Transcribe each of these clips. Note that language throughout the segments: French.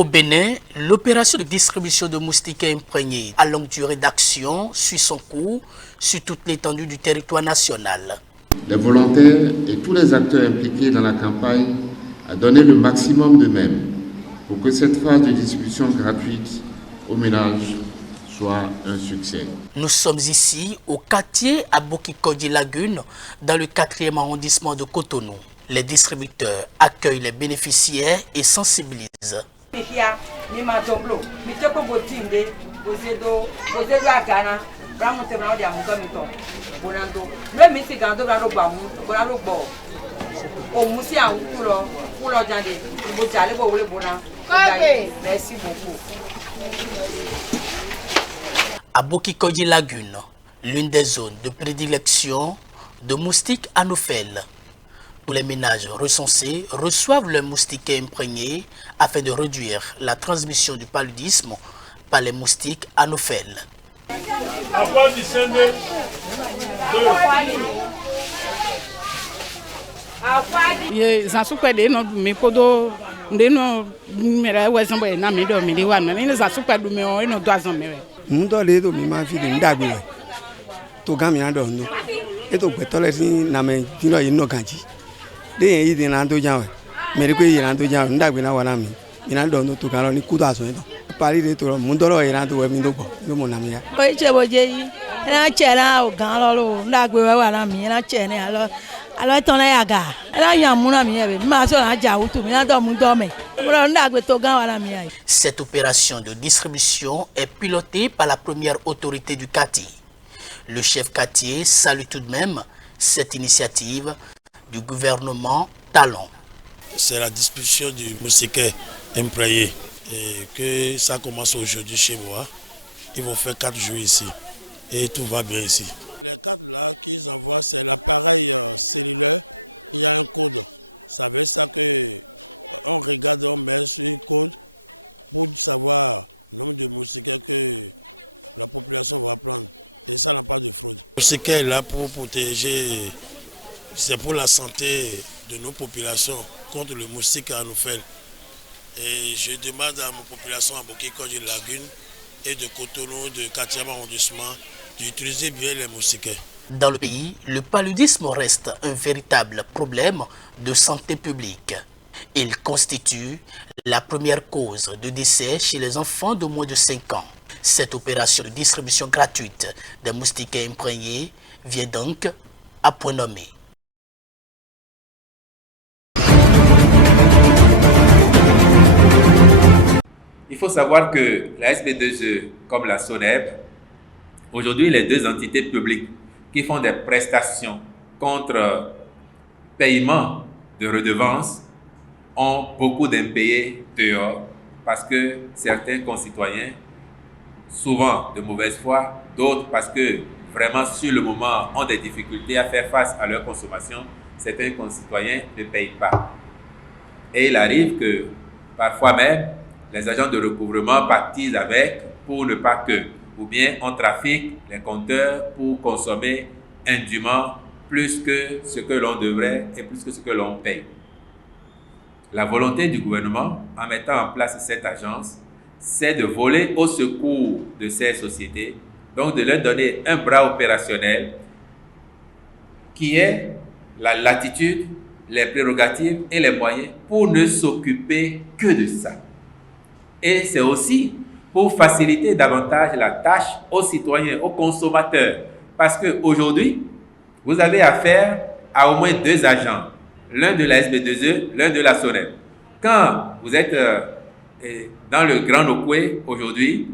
Au Bénin, l'opération de distribution de moustiquaires imprégnés à longue durée d'action suit son cours sur toute l'étendue du territoire national. Les volontaires et tous les acteurs impliqués dans la campagne ont donné le maximum d'eux-mêmes pour que cette phase de distribution gratuite aux ménages soit un succès. Nous sommes ici au quartier Aboki-Kodji Lagune, dans le 4e arrondissement de Cotonou. Les distributeurs accueillent les bénéficiaires et sensibilisent. Merci beaucoup. Aboki-Kodji Lagune, l'une des zones de prédilection de moustiques anopheles. Tous les ménages recensés reçoivent leurs moustiquaires imprégnés afin de réduire la transmission du paludisme par les moustiques anophèles. Cette opération de distribution est pilotée par la première autorité du quartier. Le chef quartier salue tout de même cette initiative du gouvernement Talon. C'est la distribution du moustiquaire imprégné et que ça commence aujourd'hui chez moi. Ils vont faire 4 jours ici et tout va bien ici. Les 4 là qu'ils envoient, c'est l'appareil cellulaire. Il y a un code. Ça veut dire qu'on regarde au mail pour savoir le moustiquaire que la population va prendre. Et ça n'a pas de fruit. Le moustiquaire est là pour protéger, c'est pour la santé de nos populations contre le moustique anophèle. Et je demande à ma population à Aboki-Kodji Lagune et de Cotonou, de 4e arrondissement, d'utiliser bien les moustiquaires. Dans le pays, le paludisme reste un véritable problème de santé publique. Il constitue la première cause de décès chez les enfants de moins de 5 ans. Cette opération de distribution gratuite des moustiquaires imprégnés vient donc à point nommé. Il faut savoir que la SB2E, comme la SONEB, aujourd'hui, les 2 entités publiques qui font des prestations contre paiement de redevances ont beaucoup d'impayés dehors parce que certains concitoyens, souvent de mauvaise foi, d'autres parce que vraiment sur le moment ont des difficultés à faire face à leur consommation, certains concitoyens ne payent pas. Et il arrive que parfois même, les agents de recouvrement partisent avec pour ne pas que, ou bien on trafique les compteurs pour consommer indûment plus que ce que l'on devrait et plus que ce que l'on paye. La volonté du gouvernement, en mettant en place cette agence, c'est de voler au secours de ces sociétés, donc de leur donner un bras opérationnel qui est la latitude, les prérogatives et les moyens pour ne s'occuper que de ça. Et c'est aussi pour faciliter davantage la tâche aux citoyens, aux consommateurs. Parce qu'aujourd'hui, vous avez affaire à au moins 2 agents, l'un de la SB2E, l'un de la SONEB. Quand vous êtes dans le Grand Nokoué aujourd'hui,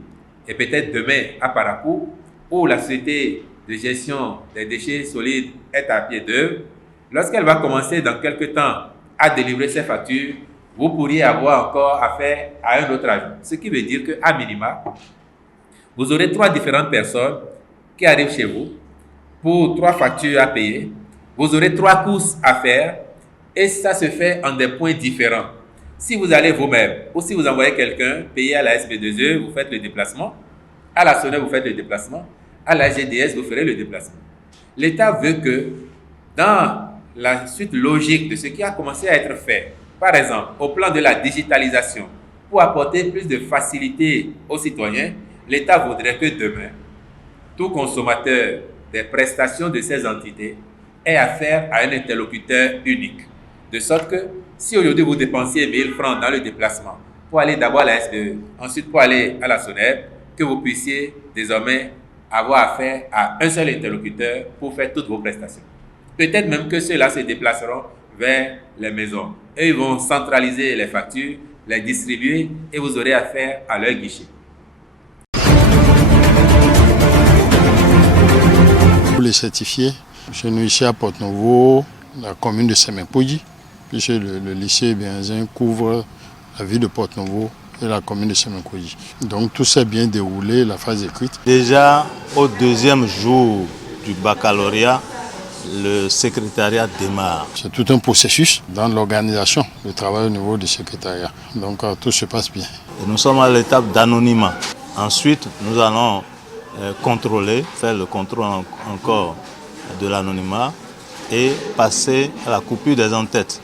et peut-être demain à Parakou, où la société de gestion des déchets solides est à pied d'œuvre, lorsqu'elle va commencer dans quelques temps à délivrer ses factures, vous pourriez avoir encore affaire à un autre agent. Ce qui veut dire qu'à minima, vous aurez 3 différentes personnes qui arrivent chez vous pour 3 factures à payer. Vous aurez 3 courses à faire et ça se fait en des points différents. Si vous allez vous-même ou si vous envoyez quelqu'un payer à la SB2E, vous faites le déplacement. À la SONEB, vous faites le déplacement. À la GDS, vous ferez le déplacement. L'État veut que dans la suite logique de ce qui a commencé à être fait, par exemple, au plan de la digitalisation, Pour apporter plus de facilité aux citoyens, l'État voudrait que demain, tout consommateur des prestations de ces entités ait affaire à un interlocuteur unique. De sorte que si aujourd'hui vous dépensiez 1000 francs dans le déplacement pour aller d'abord à la SBE, ensuite pour aller à la SONEB, que vous puissiez désormais avoir affaire à un seul interlocuteur pour faire toutes vos prestations. Peut-être même que ceux-là se déplaceront vers les maisons. Et ils vont centraliser les factures, les distribuer et vous aurez affaire à leur guichet. Pour les certifier, chez nous ici à Porto-Novo, la commune de Semenkoji, puisque le lycée Béhanzin couvre la ville de Porto-Novo et la commune de Semenkoji. Donc tout s'est bien déroulé, la phase écrite. Déjà au deuxième jour du baccalauréat, le secrétariat démarre. C'est tout un processus dans l'organisation du travail au niveau du secrétariat. Donc tout se passe bien. Et nous sommes à l'étape d'anonymat. Ensuite, nous allons contrôler, faire le contrôle encore de l'anonymat et passer à la coupure des en-têtes.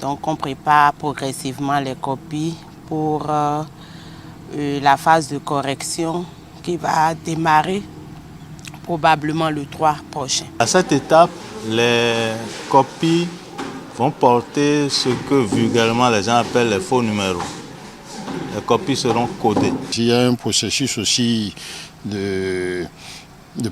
Donc on prépare progressivement les copies pour la phase de correction qui va démarrer probablement le 3 prochain. À cette étape, les copies vont porter ce que vulgairement les gens appellent les faux numéros. Les copies seront codées. Il y a un processus aussi de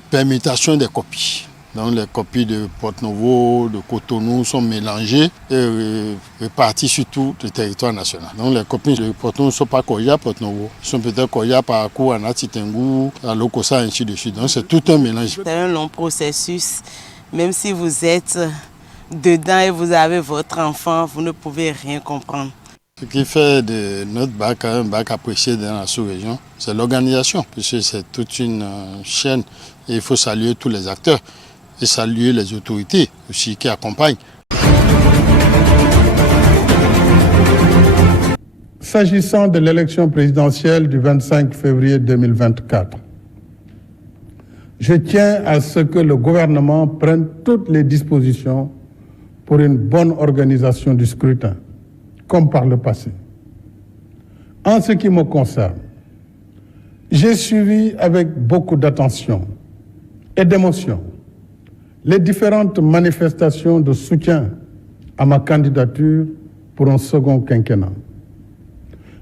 permutation des copies. Donc les copies de Porto-Novo, de Cotonou sont mélangées et réparties sur tout le territoire national. Donc les copies de Porto-Novo ne sont pas Koya Porto-Novo. Ils sont peut-être Koya Parakou, Anatitengu, à Lokosa, ainsi de suite. Donc c'est tout un mélange. C'est un long processus. Même si vous êtes dedans et vous avez votre enfant, vous ne pouvez rien comprendre. Ce qui fait de notre bac un bac apprécié dans la sous-région, c'est l'organisation, puisque c'est toute une chaîne et il faut saluer tous les acteurs et saluer les autorités aussi qui accompagnent. S'agissant de l'élection présidentielle du 25 février 2024, je tiens à ce que le gouvernement prenne toutes les dispositions pour une bonne organisation du scrutin, comme par le passé. En ce qui me concerne, j'ai suivi avec beaucoup d'attention et d'émotion les différentes manifestations de soutien à ma candidature pour un second quinquennat.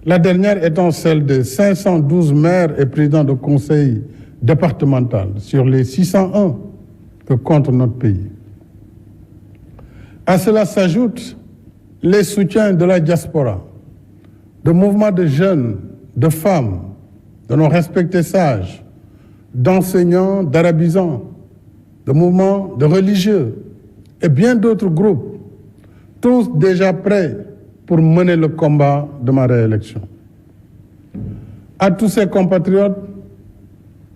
La dernière étant celle de 512 maires et présidents de conseil départemental sur les 601 que compte notre pays. À cela s'ajoutent les soutiens de la diaspora, de mouvements de jeunes, de femmes, de nos respectés sages, d'enseignants, d'arabisants, de mouvements de religieux et bien d'autres groupes, tous déjà prêts pour mener le combat de ma réélection. À tous ces compatriotes,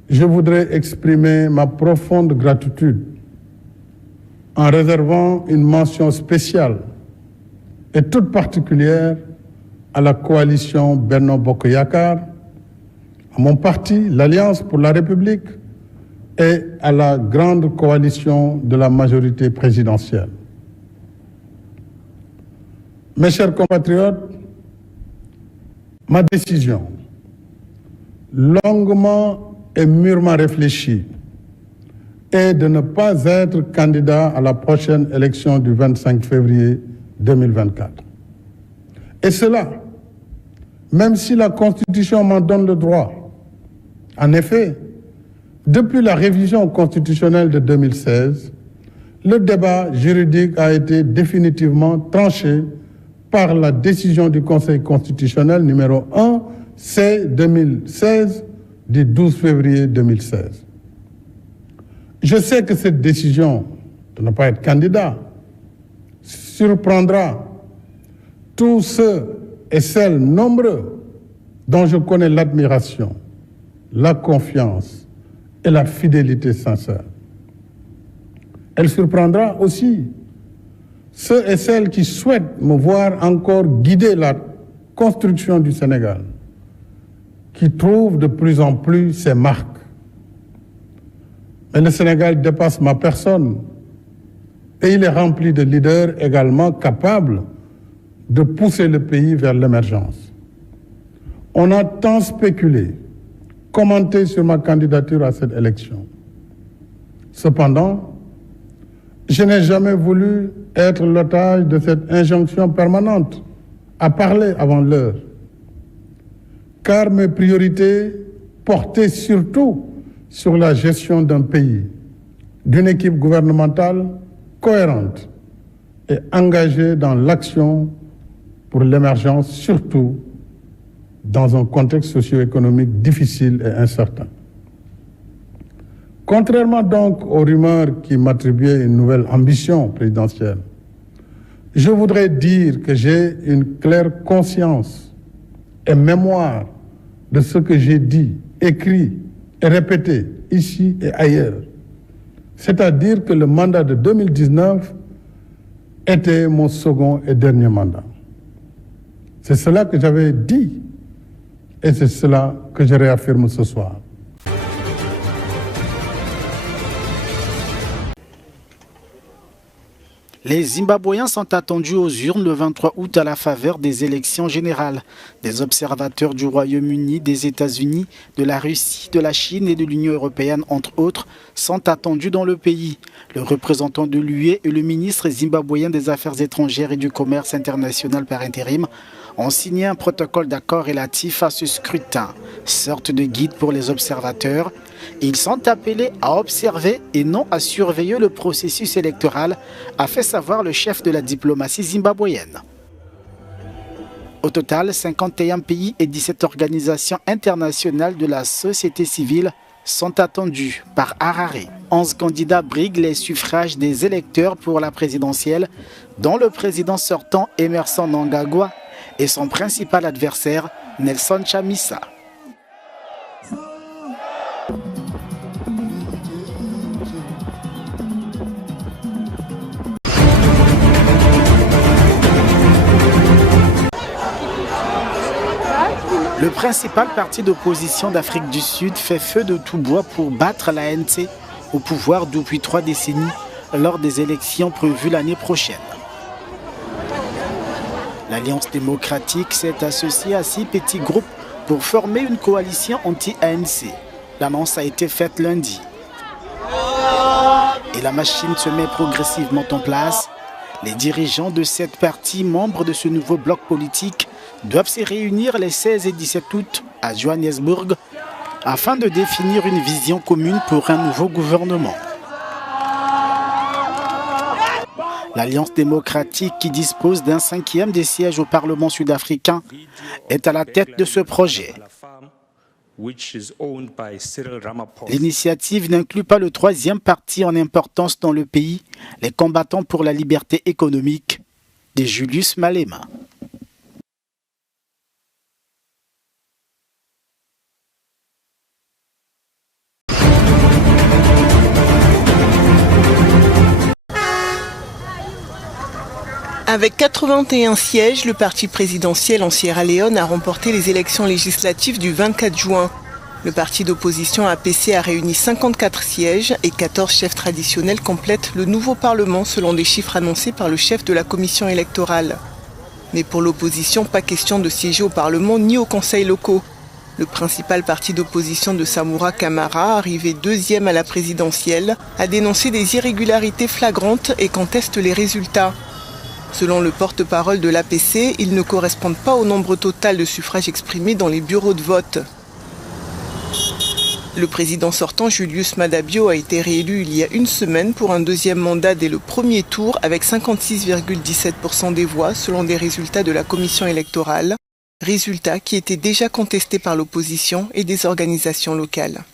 je voudrais exprimer ma profonde gratitude en réservant une mention spéciale et toute particulière à la coalition Benno Bokk Yakaar, à mon parti, l'Alliance pour la République, et à la grande coalition de la majorité présidentielle. Mes chers compatriotes, ma décision, longuement et mûrement réfléchie, est de ne pas être candidat à la prochaine élection du 25 février 2024. Et cela, même si la Constitution m'en donne le droit. En effet, depuis la révision constitutionnelle de 2016, le débat juridique a été définitivement tranché par la décision du Conseil constitutionnel numéro 1 C-2016 du 12 février 2016. Je sais que cette décision de ne pas être candidat surprendra tous ceux et celles nombreux dont je connais l'admiration, la confiance et la fidélité sincère. Elle surprendra aussi ceux et celles qui souhaitent me voir encore guider la construction du Sénégal, qui trouvent de plus en plus ses marques. Mais le Sénégal dépasse ma personne et il est rempli de leaders également capables de pousser le pays vers l'émergence. On a tant spéculé, commenté sur ma candidature à cette élection. Cependant, je n'ai jamais voulu être l'otage de cette injonction permanente à parler avant l'heure, car mes priorités portaient surtout sur la gestion d'un pays, d'une équipe gouvernementale cohérente et engagée dans l'action pour l'émergence, surtout dans un contexte socio-économique difficile et incertain. Contrairement donc aux rumeurs qui m'attribuaient une nouvelle ambition présidentielle, je voudrais dire que j'ai une claire conscience et mémoire de ce que j'ai dit, écrit et répété ici et ailleurs. C'est-à-dire que le mandat de 2019 était mon second et dernier mandat. C'est cela que j'avais dit et c'est cela que je réaffirme ce soir. Les Zimbabwéens sont attendus aux urnes le 23 août à la faveur des élections générales. Des observateurs du Royaume-Uni, des États-Unis, de la Russie, de la Chine et de l'Union européenne, entre autres, sont attendus dans le pays. Le représentant de l'UE et le ministre zimbabwéen des Affaires étrangères et du Commerce international par intérim ont signé un protocole d'accord relatif à ce scrutin, sorte de guide pour les observateurs. Ils sont appelés à observer et non à surveiller le processus électoral, a fait savoir le chef de la diplomatie zimbabwéenne. Au total, 51 pays et 17 organisations internationales de la société civile sont attendus par Harare. 11 candidats briguent les suffrages des électeurs pour la présidentielle, dont le président sortant Emmerson Mnangagwa et son principal adversaire Nelson Chamisa. Le principal parti d'opposition d'Afrique du Sud fait feu de tout bois pour battre l'ANC au pouvoir depuis 3 décennies lors des élections prévues l'année prochaine. L'Alliance démocratique s'est associée à 6 petits groupes pour former une coalition anti-ANC. L'annonce a été faite lundi. Et la machine se met progressivement en place. Les dirigeants de 7 partis membres de ce nouveau bloc politique doivent se réunir les 16 et 17 août à Johannesburg afin de définir une vision commune pour un nouveau gouvernement. L'Alliance démocratique, qui dispose d'un 5e des sièges au Parlement sud-africain, est à la tête de ce projet. L'initiative n'inclut pas le 3e parti en importance dans le pays, les combattants pour la liberté économique, de Julius Malema. Avec 81 sièges, le parti présidentiel en Sierra Leone a remporté les élections législatives du 24 juin. Le parti d'opposition APC a réuni 54 sièges et 14 chefs traditionnels complètent le nouveau Parlement selon des chiffres annoncés par le chef de la commission électorale. Mais pour l'opposition, pas question de siéger au Parlement ni aux conseils locaux. Le principal parti d'opposition de Samura Kamara, arrivé 2e à la présidentielle, a dénoncé des irrégularités flagrantes et conteste les résultats. Selon le porte-parole de l'APC, ils ne correspondent pas au nombre total de suffrages exprimés dans les bureaux de vote. Le président sortant, Julius Maada Bio, a été réélu il y a une semaine pour un 2e mandat dès le premier tour avec 56,17% des voix selon des résultats de la commission électorale, résultats qui étaient déjà contestés par l'opposition et des organisations locales.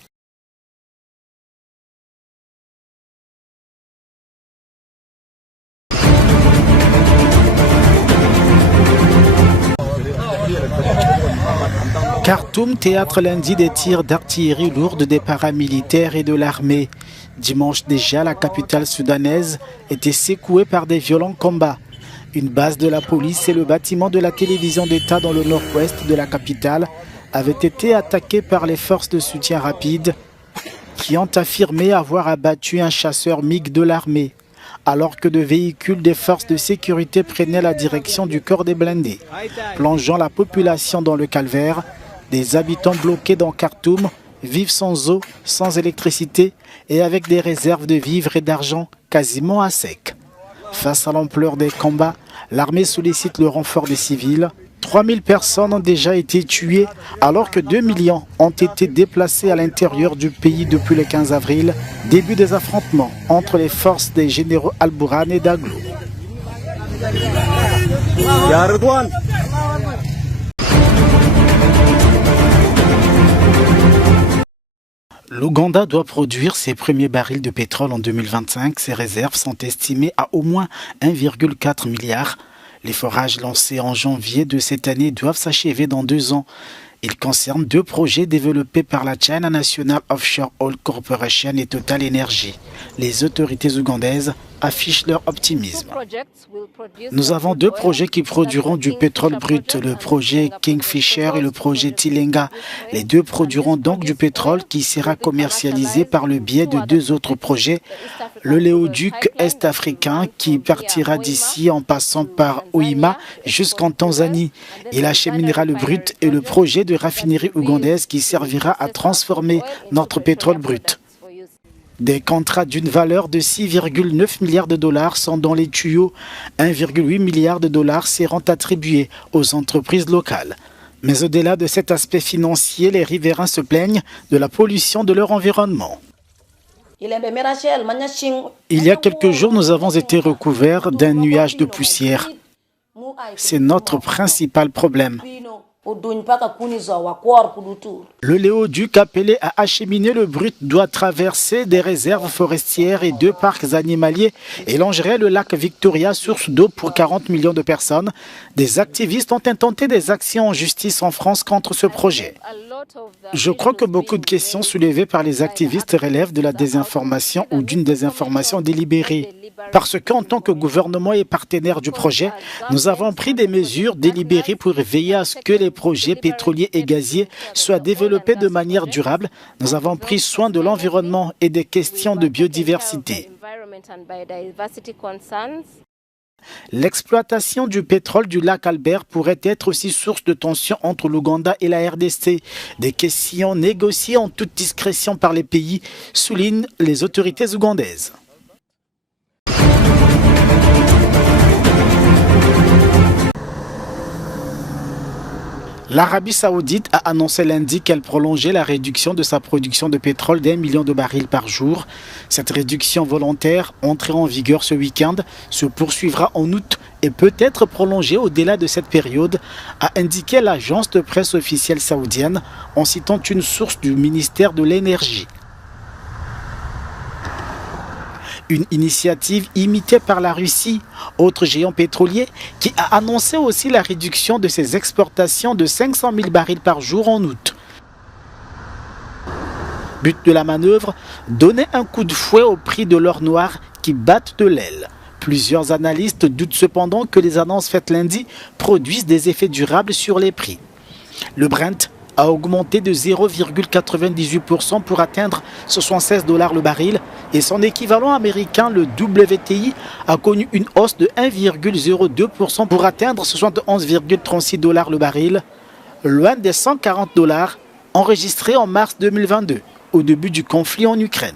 Khartoum, théâtre lundi des tirs d'artillerie lourde des paramilitaires et de l'armée. Dimanche déjà, la capitale soudanaise était secouée par des violents combats. Une base de la police et le bâtiment de la télévision d'État dans le nord-ouest de la capitale avaient été attaqués par les forces de soutien rapide qui ont affirmé avoir abattu un chasseur MiG de l'armée, alors que de véhicules des forces de sécurité prenaient la direction du corps des blindés, plongeant la population dans le calvaire. Des habitants bloqués dans Khartoum vivent sans eau, sans électricité et avec des réserves de vivres et d'argent quasiment à sec. Face à l'ampleur des combats, l'armée sollicite le renfort des civils. 3000 personnes ont déjà été tuées alors que 2 millions ont été déplacés à l'intérieur du pays depuis le 15 avril, début des affrontements entre les forces des généraux Al-Bourhan et Daglo. L'Ouganda doit produire ses premiers barils de pétrole en 2025. Ses réserves sont estimées à au moins 1,4 milliard. Les forages lancés en janvier de cette année doivent s'achever dans 2 ans. Ils concernent 2 projets développés par la China National Offshore Oil Corporation et Total Energy. Les autorités ougandaises affichent leur optimisme. Nous avons 2 projets qui produiront du pétrole brut, le projet Kingfisher et le projet Tilenga. Les 2 produiront donc du pétrole qui sera commercialisé par le biais de 2 autres projets. Le Léoduc Est-Africain qui partira d'ici en passant par Hoima jusqu'en Tanzanie. Il acheminera le brut et le projet de raffinerie ougandaise qui servira à transformer notre pétrole brut. Des contrats d'une valeur de 6,9 milliards de dollars sont dans les tuyaux. 1,8 milliard de dollars seront attribués aux entreprises locales. Mais au-delà de cet aspect financier, les riverains se plaignent de la pollution de leur environnement. Il y a quelques jours, nous avons été recouverts d'un nuage de poussière. C'est notre principal problème. Le léoduc appelé à acheminer le brut doit traverser des réserves forestières et 2 parcs animaliers et longerait le lac Victoria, source d'eau pour 40 millions de personnes. Des activistes ont intenté des actions en justice en France contre ce projet. Je crois que beaucoup de questions soulevées par les activistes relèvent de la désinformation ou d'une désinformation délibérée. Parce qu'en tant que gouvernement et partenaire du projet, nous avons pris des mesures délibérées pour veiller à ce que les projets pétroliers et gaziers soient développés de manière durable. Nous avons pris soin de l'environnement et des questions de biodiversité. L'exploitation du pétrole du lac Albert pourrait être aussi source de tensions entre l'Ouganda et la RDC. Des questions négociées en toute discrétion par les pays, soulignent les autorités ougandaises. L'Arabie Saoudite a annoncé lundi qu'elle prolongeait la réduction de sa production de pétrole d'1 million de barils par jour. Cette réduction volontaire, entrée en vigueur ce week-end, se poursuivra en août et peut être prolongée au-delà de cette période, a indiqué l'agence de presse officielle saoudienne en citant une source du ministère de l'Énergie. Une initiative imitée par la Russie, autre géant pétrolier, qui a annoncé aussi la réduction de ses exportations de 500 000 barils par jour en août. But de la manœuvre, donner un coup de fouet au prix de l'or noir qui battent de l'aile. Plusieurs analystes doutent cependant que les annonces faites lundi produisent des effets durables sur les prix. Le Brent a augmenté de 0,98% pour atteindre 76 $ le baril et son équivalent américain, le WTI, a connu une hausse de 1,02% pour atteindre 71,36 $ le baril, loin des 140 $ enregistrés en mars 2022, au début du conflit en Ukraine.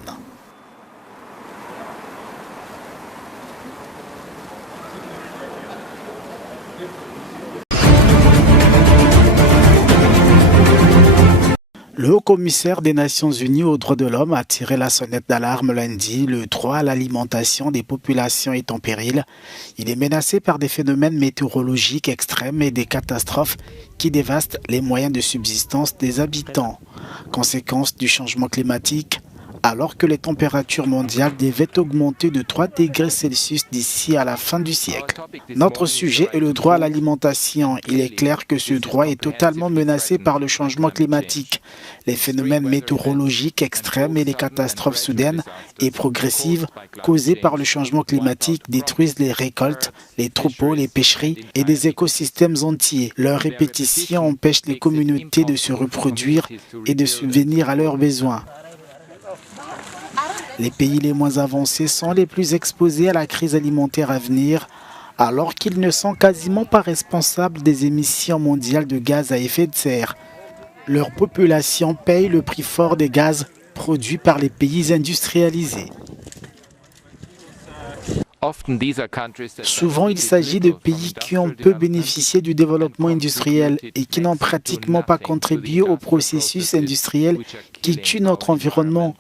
Le haut-commissaire des Nations Unies aux droits de l'homme a tiré la sonnette d'alarme lundi. Le droit à l'alimentation des populations est en péril. Il est menacé par des phénomènes météorologiques extrêmes et des catastrophes qui dévastent les moyens de subsistance des habitants. Conséquence du changement climatique, alors que les températures mondiales devaient augmenter de 3 degrés Celsius d'ici à la fin du siècle. Notre sujet est le droit à l'alimentation. Il est clair que ce droit est totalement menacé par le changement climatique. Les phénomènes météorologiques extrêmes et les catastrophes soudaines et progressives causées par le changement climatique détruisent les récoltes, les troupeaux, les pêcheries et des écosystèmes entiers. Leur répétition empêche les communautés de se reproduire et de subvenir à leurs besoins. Les pays les moins avancés sont les plus exposés à la crise alimentaire à venir, alors qu'ils ne sont quasiment pas responsables des émissions mondiales de gaz à effet de serre. Leur population paye le prix fort des gaz produits par les pays industrialisés. Souvent, il s'agit de pays qui ont peu bénéficié du développement industriel et qui n'ont pratiquement pas contribué au processus industriel qui tue notre environnement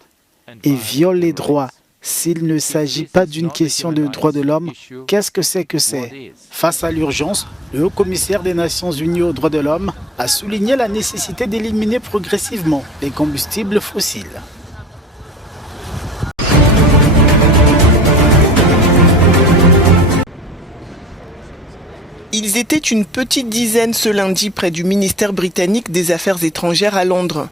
et viole les droits. S'il ne s'agit pas d'une question de droits de l'homme, qu'est-ce que c'est que c'est? Face à l'urgence, le haut-commissaire des Nations Unies aux droits de l'homme a souligné la nécessité d'éliminer progressivement les combustibles fossiles. Ils étaient une petite dizaine ce lundi près du ministère britannique des Affaires étrangères à Londres.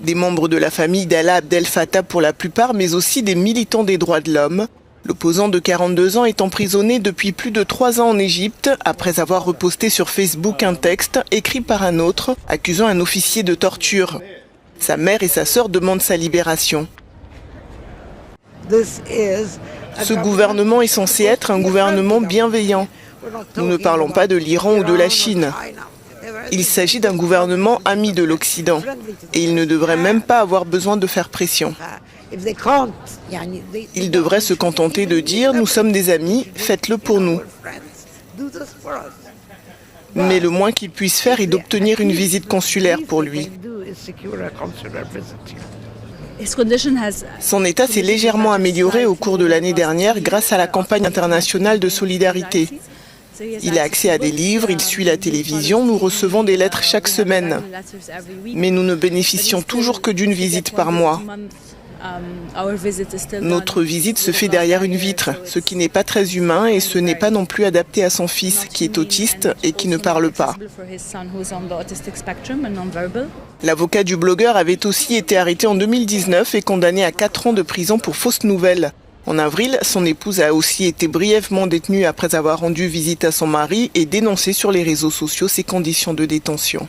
Des membres de la famille d'Allah Abdel Fattah pour la plupart, mais aussi des militants des droits de l'homme. L'opposant de 42 ans est emprisonné depuis plus de 3 ans en Égypte, après avoir reposté sur Facebook un texte écrit par un autre, accusant un officier de torture. Sa mère et sa sœur demandent sa libération. Ce gouvernement est censé être un gouvernement bienveillant. Nous ne parlons pas de l'Iran ou de la Chine. Il s'agit d'un gouvernement ami de l'Occident et il ne devrait même pas avoir besoin de faire pression. Il devrait se contenter de dire « nous sommes des amis, faites-le pour nous ». Mais le moins qu'il puisse faire est d'obtenir une visite consulaire pour lui. Son état s'est légèrement amélioré au cours de l'année dernière grâce à la campagne internationale de solidarité. Il a accès à des livres, il suit la télévision, nous recevons des lettres chaque semaine. Mais nous ne bénéficions toujours que d'une visite par mois. Notre visite se fait derrière une vitre, ce qui n'est pas très humain et ce n'est pas non plus adapté à son fils qui est autiste et qui ne parle pas. L'avocat du blogueur avait aussi été arrêté en 2019 et condamné à 4 ans de prison pour fausses nouvelles. En avril, son épouse a aussi été brièvement détenue après avoir rendu visite à son mari et dénoncé sur les réseaux sociaux ses conditions de détention.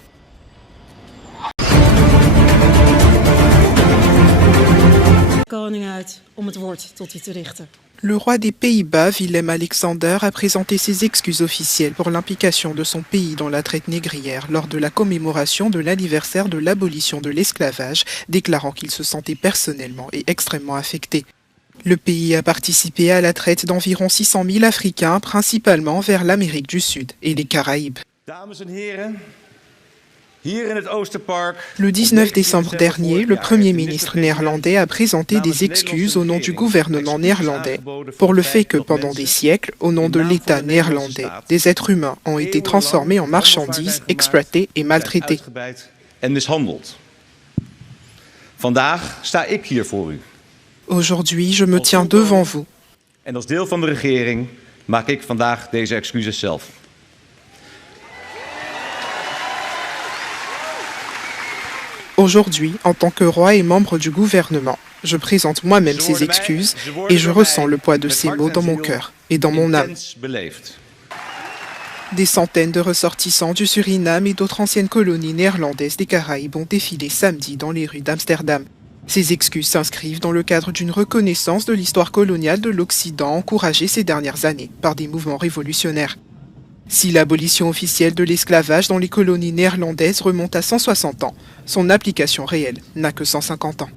Le roi des Pays-Bas, Willem-Alexander, a présenté ses excuses officielles pour l'implication de son pays dans la traite négrière lors de la commémoration de l'anniversaire de l'abolition de l'esclavage, déclarant qu'il se sentait personnellement et extrêmement affecté. Le pays a participé à la traite d'environ 600 000 Africains, principalement vers l'Amérique du Sud et les Caraïbes. Le 19 décembre dernier, le Premier ministre néerlandais a présenté des excuses au nom du gouvernement néerlandais pour le fait que pendant des siècles, au nom de l'État néerlandais, des êtres humains ont été transformés en marchandises, exploités et maltraités. Aujourd'hui, je me tiens devant vous. Aujourd'hui, en tant que roi et membre du gouvernement, je présente moi-même ces excuses et je ressens le poids de ces mots dans mon cœur et dans mon âme. Des centaines de ressortissants du Suriname et d'autres anciennes colonies néerlandaises des Caraïbes ont défilé samedi dans les rues d'Amsterdam. Ces excuses s'inscrivent dans le cadre d'une reconnaissance de l'histoire coloniale de l'Occident encouragée ces dernières années par des mouvements révolutionnaires. Si l'abolition officielle de l'esclavage dans les colonies néerlandaises remonte à 160 ans, son application réelle n'a que 150 ans.